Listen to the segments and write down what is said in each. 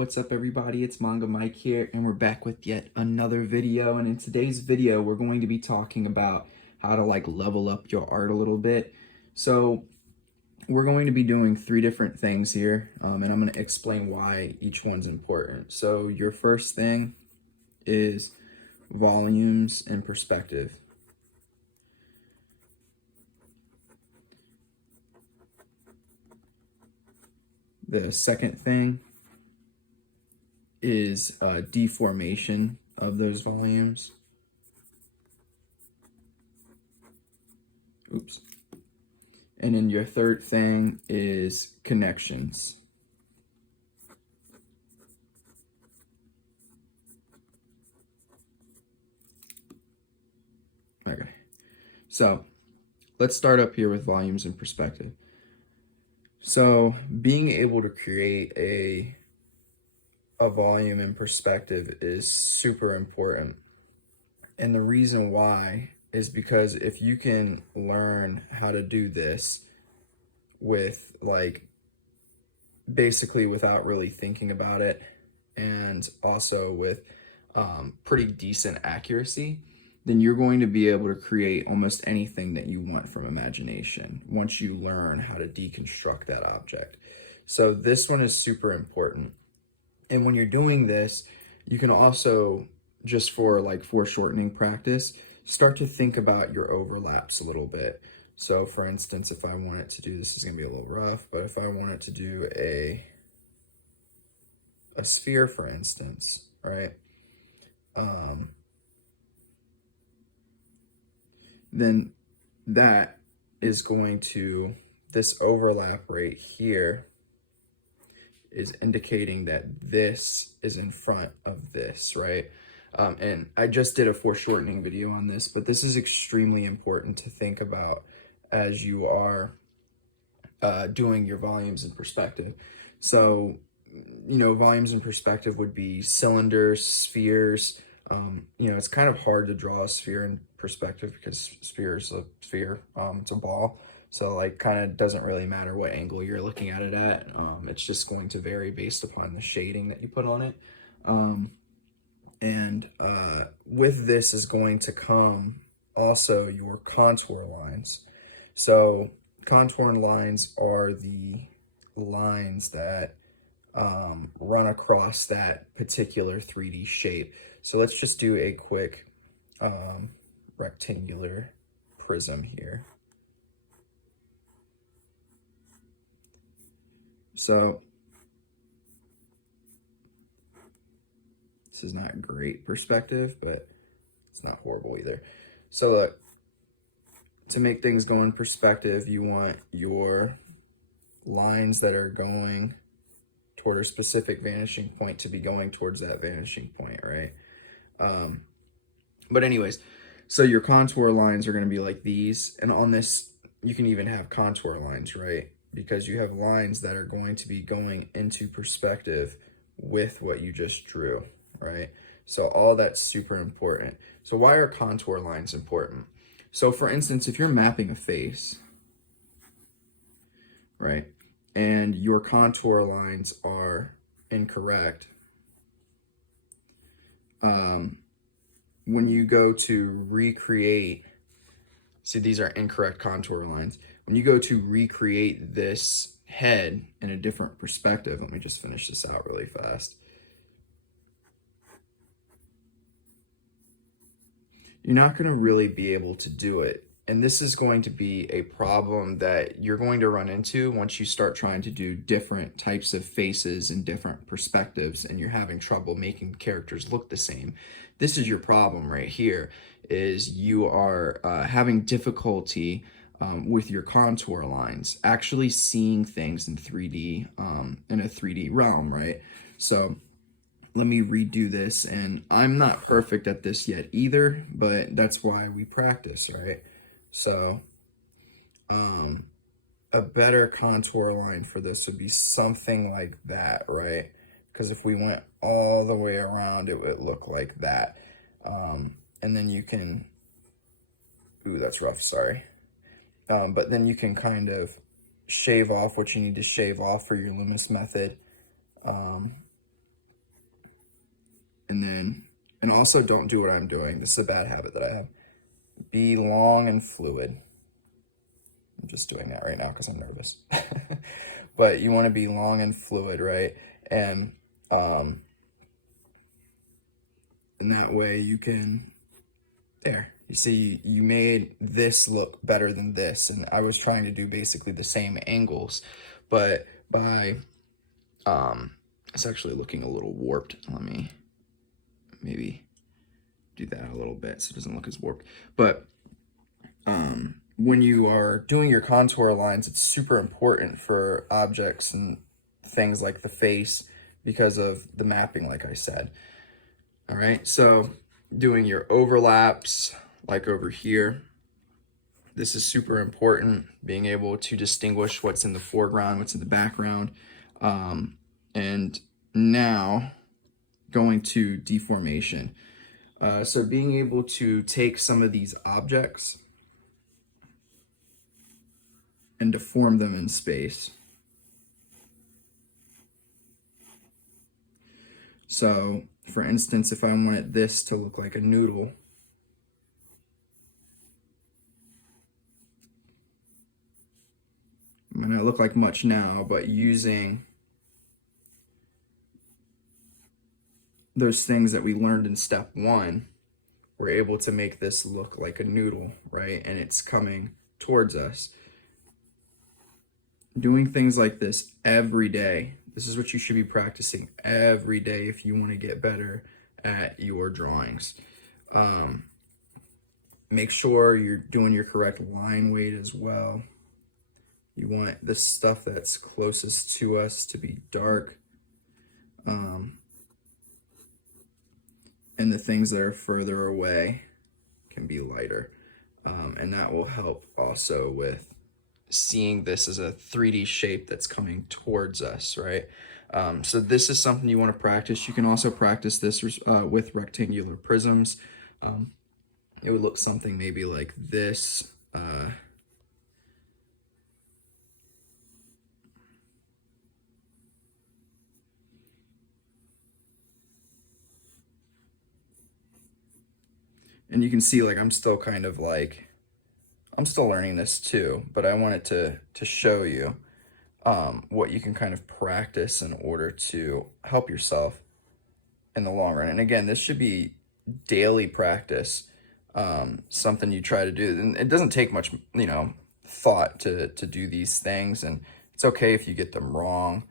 What's up everybody? It's Manga Mike here and we're back with yet another video, and in today's video we're going to be talking about how to level up your art a little bit. So we're going to be doing three different things here, and I'm going to explain why each one's important. So your first thing is volumes and perspective. The second thing is deformation of those volumes. Oops. And then your third thing is connections. Okay, so let's start up here with volumes and perspective. So being able to create a volume and perspective is super important. And the reason why is because if you can learn how to do this with basically without really thinking about it, and also with pretty decent accuracy, then you're going to be able to create almost anything that you want from imagination once you learn how to deconstruct that object. So this one is super important. And when you're doing this, you can also, just for foreshortening practice, start to think about your overlaps a little bit. So for instance, if I wanted to do, this is gonna be a little rough, but if I wanted to do a sphere, for instance, right? Then that is going to, this overlap right here is indicating that this is in front of this, right? And I just did a foreshortening video on this, but this is extremely important to think about as you are doing your volumes and perspective. So, volumes and perspective would be cylinders, spheres. It's kind of hard to draw a sphere in perspective because sphere is a sphere, it's a ball. So kind of doesn't really matter what angle you're looking at it at. It's just going to vary based upon the shading that you put on it. With this is going to come also your contour lines. So contour lines are the lines that run across that particular 3D shape. So let's just do a quick rectangular prism here. So this is not great perspective, but it's not horrible either. So look, to make things go in perspective, you want your lines that are going toward a specific vanishing point to be going towards that vanishing point, right? But anyways, so your contour lines are going to be like these, and on this you can even have contour lines, right? Because you have lines that are going to be going into perspective with what you just drew, right? So all that's super important. So why are contour lines important? So for instance, if you're mapping a face, right, and your contour lines are incorrect, when you go to recreate, see, these are incorrect contour lines. When you go to recreate this head in a different perspective, let me just finish this out really fast. You're not going to really be able to do it. And this is going to be a problem that you're going to run into once you start trying to do different types of faces and different perspectives, and you're having trouble making characters look the same. This is your problem right here, is you are having difficulty with your contour lines, actually seeing things in 3D, in a 3D realm, right? So let me redo this, and I'm not perfect at this yet either, but that's why we practice, right? So a better contour line for this would be something like that, right? Because if we went all the way around, it would look like that. And then you can, ooh, that's rough, sorry. But then you can kind of shave off what you need to shave off for your Loomis method. And also don't do what I'm doing. This is a bad habit that I have. Be long and fluid. I'm just doing that right now because I'm nervous. But you want to be long and fluid, right? And that way you can, there, you see, you made this look better than this. And I was trying to do basically the same angles, but by, it's actually looking a little warped. Let me maybe do that a little bit so it doesn't look as warped. But when you are doing your contour lines, it's super important for objects and things like the face because of the mapping, like I said. All right, so doing your overlaps, like over here, this is super important, being able to distinguish what's in the foreground, what's in the background. And now going to deformation. So being able to take some of these objects and deform them in space. So, for instance, if I wanted this to look like a noodle, it might not look like much now, but using those things that we learned in step 1, we're able to make this look like a noodle, right? And it's coming towards us. Doing things like this every day. This is what you should be practicing every day if you want to get better at your drawings. Make sure you're doing your correct line weight as well. You want the stuff that's closest to us to be dark. And the things that are further away can be lighter. And that will help also with seeing this as a 3D shape that's coming towards us, right? So this is something you want to practice. You can also practice this with rectangular prisms. It would look something maybe like this. And you can see, like, I'm still kind of like, I'm still learning this too, but I wanted to show you what you can kind of practice in order to help yourself in the long run. And again, this should be daily practice, something you try to do. And it doesn't take much, thought to do these things. And it's okay if you get them wrong.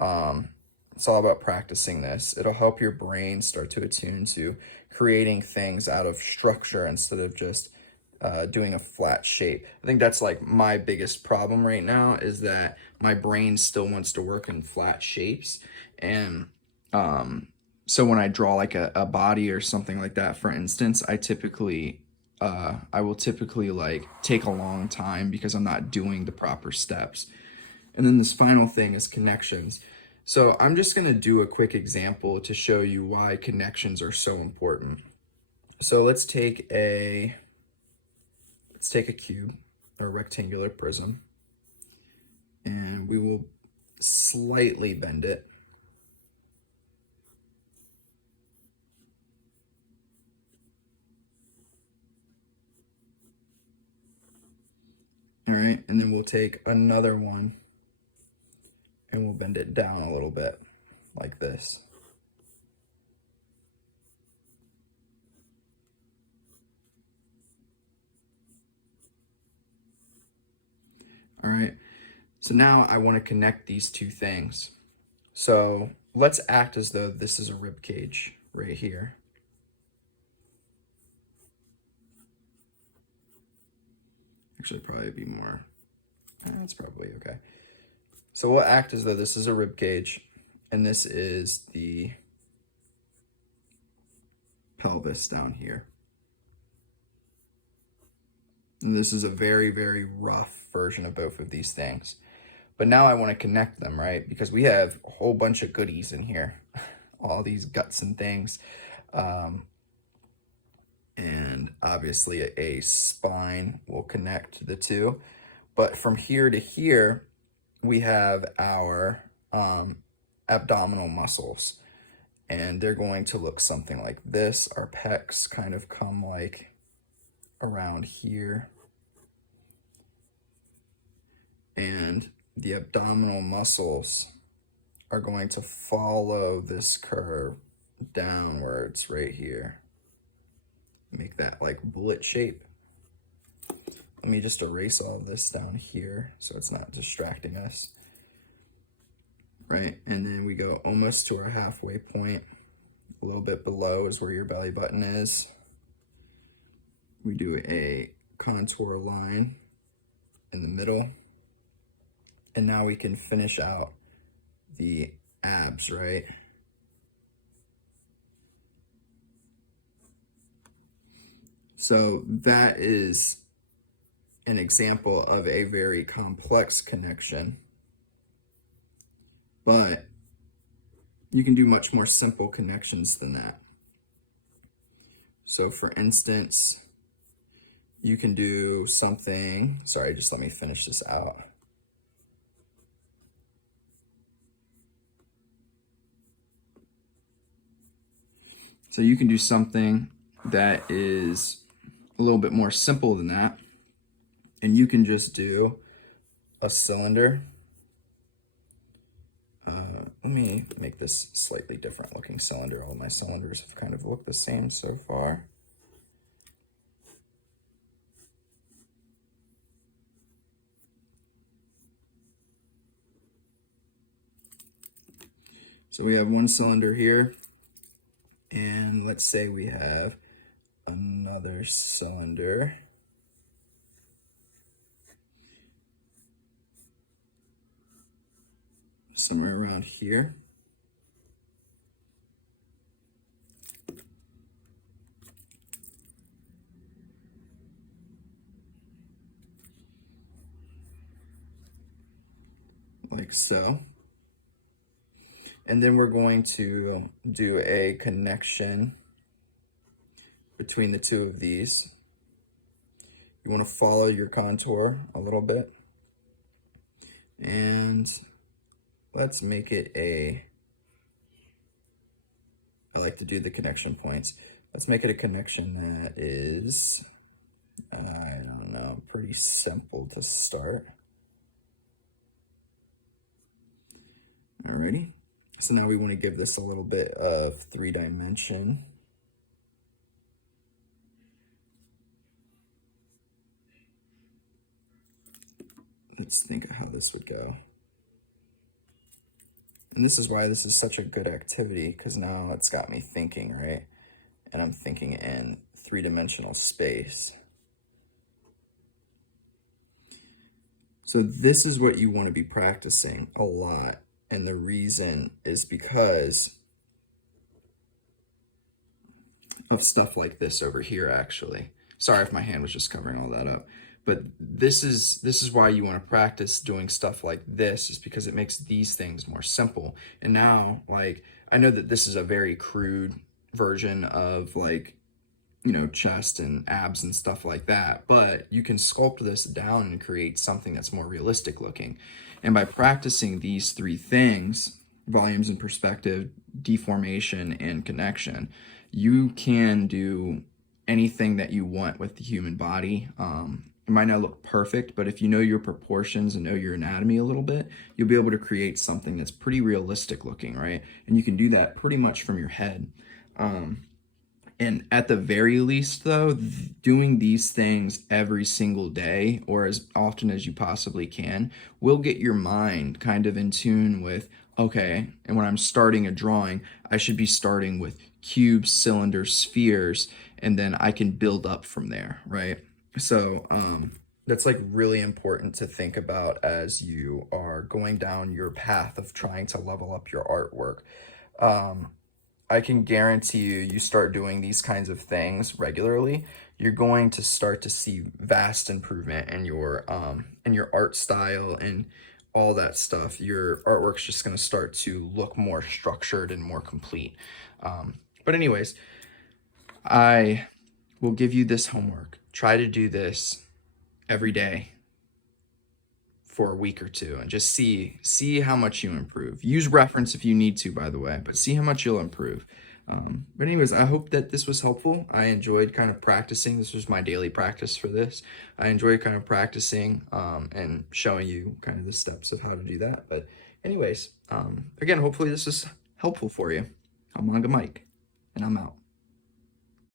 It's all about practicing this. It'll help your brain start to attune to creating things out of structure instead of just doing a flat shape. I think that's like my biggest problem right now, is that my brain still wants to work in flat shapes. And so when I draw like a body or something like that, for instance, I will typically like take a long time because I'm not doing the proper steps. And then this final thing is connections. So I'm just going to do a quick example to show you why connections are so important. So let's take a cube, or rectangular prism, and we will slightly bend it. All right, and then we'll take another one and we'll bend it down a little bit like this. All right, so now I want to connect these two things. So let's act as though this is a rib cage right here. Actually, probably be more, that's probably okay. So we'll act as though this is a rib cage and this is the pelvis down here. And this is a very, very rough version of both of these things. But now I want to connect them, right? Because we have a whole bunch of goodies in here, all these guts and things. And obviously a spine will connect the two. But from here to here, we have our abdominal muscles. and they're going to look something like this. Our pecs kind of come like around here, and the abdominal muscles are going to follow this curve downwards right here. Make that like bullet shape. Let me just erase all this down here so it's not distracting us. Right, and then we go almost to our halfway point. A little bit below is where your belly button is. We do a contour line in the middle. And now we can finish out the abs, right? So that is an example of a very complex connection, but you can do much more simple connections than that. So for instance, you can do something, sorry, just let me finish this out. So you can do something that is a little bit more simple than that. And you can just do a cylinder. Let me make this slightly different looking cylinder. All my cylinders have kind of looked the same so far. So we have one cylinder here, and let's say we have another cylinder. Somewhere around here. Like so. And then we're going to do a connection between the two of these. You want to follow your contour a little bit. And let's make it I like to do the connection points. Let's make it a connection that is, I don't know, pretty simple to start. Alrighty. So now we want to give this a little bit of 3-dimension. Let's think of how this would go. And this is why this is such a good activity, because now it's got me thinking, right? And I'm thinking in 3-dimensional space. So this is what you want to be practicing a lot. And the reason is because of stuff like this over here, actually. Sorry if my hand was just covering all that up. But this is why you want to practice doing stuff like this, is because it makes these things more simple. And now, like, I know that this is a very crude version of, like, you know, chest and abs and stuff like that, but you can sculpt this down and create something that's more realistic looking. And by practicing these 3 things, volumes and perspective, deformation, and connection, you can do anything that you want with the human body. It might not look perfect, but if you know your proportions and know your anatomy a little bit, you'll be able to create something that's pretty realistic looking, right? And you can do that pretty much from your head. And at the very least, though, doing these things every single day, or as often as you possibly can, will get your mind kind of in tune with, okay, and when I'm starting a drawing, I should be starting with cubes, cylinders, spheres, and then I can build up from there, right? So that's like really important to think about as you are going down your path of trying to level up your artwork. I can guarantee you start doing these kinds of things regularly, you're going to start to see vast improvement in your art style and all that stuff. Your artwork's just going to start to look more structured and more complete. But anyways, I will give you this homework. Try to do this every day for a week or two and just see how much you improve. Use reference if you need to, by the way, but see how much you'll improve. But anyways, I hope that this was helpful. I enjoyed kind of practicing. This was my daily practice for this. I enjoyed kind of practicing and showing you kind of the steps of how to do that. But anyways, again, hopefully this is helpful for you. I'm Manga Mike, and I'm out.